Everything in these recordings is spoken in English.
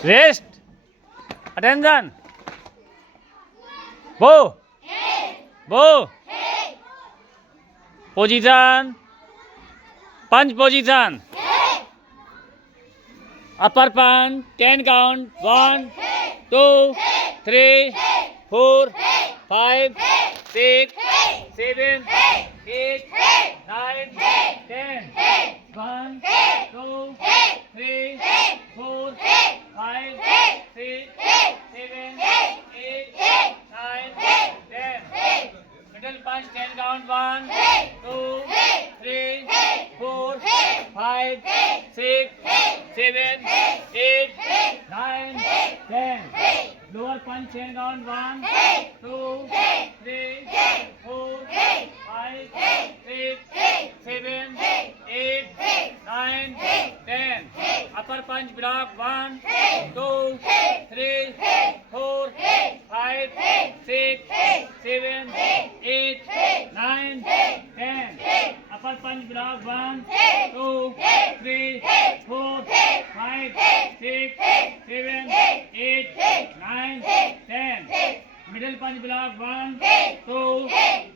Rest. Attention. Bow. Bow. Position. Punch position. Upper punch. 10 count. 1, 2, 3, 4, 5, 6, 7, 8, 9, 10. 1, 2, 3, 4, 5, 6, 7, 8, 9, 10. Middle punch 10 count. 1, 2, 3, 4, 5, 6, 7, 8, 9, 10. Lower punch 10 count. 1, 2, 3, 4, 5, 6, 7, 8, 9, 10. Upper punch block 1, 2, 3, 4, 5, 6, 7, 8, 9, 10. Upper punch block 1, 2, 3, 4, 5, 6, 7, 8, 9, 10. Middle punch block 1, 2,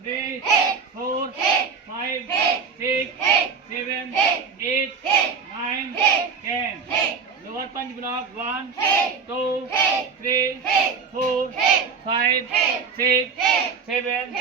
3, 4, 5, 6, 7, 8, 9, 10. Lower punch block 1, 2, 3, 4, 5, 6, 7,